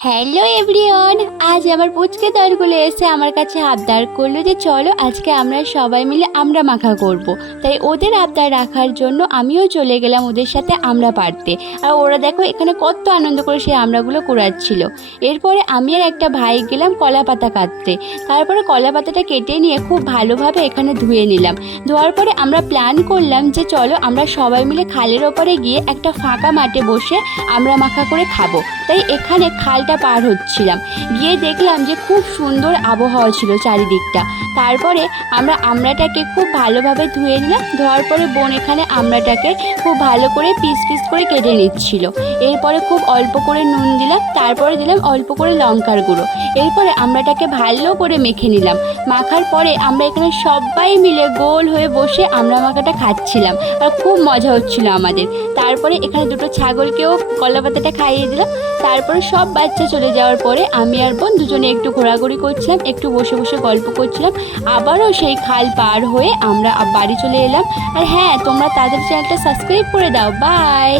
Hello everyone, আজ আমার পুচকে দলগুলো এসে আমার কাছে আবদার করলো যে চলো আজকে আমরা সবাই মিলে আমড়া মাখা করব। তাই ওদের আবদার রাখার জন্য আমিও চলে গেলাম ওদের সাথে আমড়া পাড়তে। আর ওরা দেখো এখানে কত আনন্দ করে সেই আমড়াগুলো কুড়াচ্ছিল। এরপরে আমি আর একটা ভাই গেলাম কলা পাতা কাটতে। তারপরে কলা পাতাটা কেটে নিয়ে খুব ভালোভাবে এখানে ধুয়ে নিলাম। ধোয়ার পরে আমরা প্ল্যান করলাম যে চলো আমরা সবাই মিলে খালের ওপরে গিয়ে একটা ফাঁকা মাঠে বসে আমড়া মাখা করে খাবো। তাই এখানে খালটা পার হচ্ছিলাম, গিয়ে দেখলাম যে খুব সুন্দর আবহাওয়া ছিল চারিদিকটা। তারপরে আমরা আমড়াটাকে খুব ভালোভাবে ধুয়ে নিলাম। ধোয়ার পরে বোন এখানে আমড়াটাকে খুব ভালো করে পিস পিস করে কেটে নিচ্ছিল। এরপরে খুব অল্প করে নুন দিলাম, তারপরে দিলাম অল্প করে লঙ্কার গুঁড়ো। এরপরে আমড়াটাকে ভালো করে মেখে নিলাম। মাখার পরে আমরা এখানে সবাই মিলে গোল হয়ে বসে আমড়া মাখাটা খাচ্ছিলাম আর খুব মজা হচ্ছিল আমাদের। তারপরে এখানে দুটো ছাগলকেও কলা পাতাটা খাইয়ে দিলাম। তারপরে সব বাচ্চা চলে যাওয়ার পরে আমি আর বোন দুজনে একটু ঘোরাঘুরি করছিলাম, একটু বসে বসে গল্প করছিলাম। আবারও সেই খাল পার হয়ে আমরা বাড়ি চলে এলাম। আর হ্যাঁ, তোমরা তাদের চ্যানেলটা সাবস্ক্রাইব করে দাও। বাই।